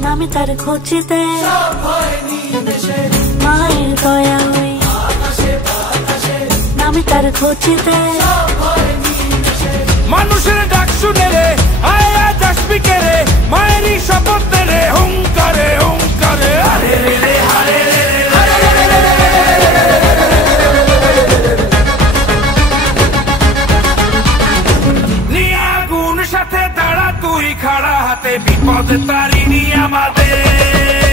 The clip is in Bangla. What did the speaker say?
নামে তার খোঁজেতে মায়ের দয়া হই নামে তার খোঁজেতে মানুষের ডাক শুনে রে আয়া যাসবি কে রে মায়েরই শপথ দে রে হুঙ্কারে হুঙ্কারে আরে রে রে আরে রে নিয়াগুন সাথে দাঁড়া তুই খাড়া হাতে বিপদ তারিনি আমাদের